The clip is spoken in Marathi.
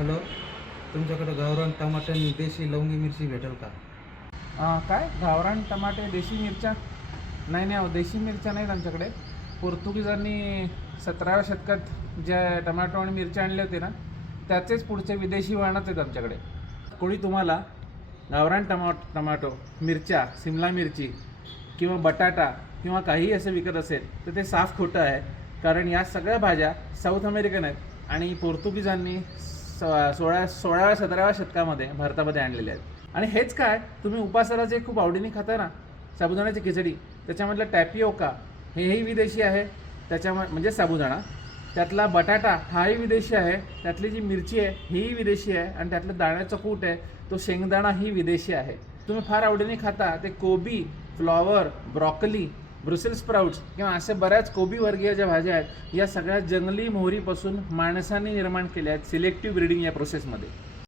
हॅलो तुमच्याकडे गावरान टमाटे आणि देशी लवंगी मिरची भेटेल का? अं, काय? गावरान टमाटे देशी मिरच्या? नाही नाही अहो देशी मिरच्या नाहीत आमच्याकडे. पोर्तुगीजांनी सतराव्या शतकात ज्या टमॅटो आणि मिरच्या आणले होते ना त्याचेच पुढचे विदेशी वळणच आहेत आमच्याकडे. कोणी तुम्हाला गावरान टमा टमाटो मिरच्या सिमला मिरची किंवा बटाटा किंवा काहीही असं विकत असेल तर ते साफ खोटं आहे. कारण या सगळ्या भाज्या साऊथ अमेरिकन आहेत आणि पोर्तुगीजांनी सोळा सोळाव्या सतराव्या शतकामध्ये भारतामध्ये आणलेले आहेत. आणि हेच काय तुम्ही उपासाला जे खूप आवडीने खाता ना? साबुदाण्याची खिचडी त्याच्यामधलं टॅपिओका हेही विदेशी आहे. त्याच्याम म्हणजे साबुदाणा. त्यातला बटाटा हाही विदेशी आहे. त्यातली जी मिरची आहे हीही विदेशी आहे. आणि त्यातलं दाण्याचं कूट आहे तो शेंगदाणा ही विदेशी आहे. तुम्ही फार आवडीने खाता ते कोबी फ्लॉवर ब्रॉकली ब्रुसेल स्प्राउट्स किंवा अशा बऱ्याच कोबीवर्गीय ज्या भाज्या आहेत या सगळ्या जंगली मोहरीपासून माणसांनी निर्माण केल्या आहेत सिलेक्टिव्ह ब्रीडिंग या प्रोसेसमध्ये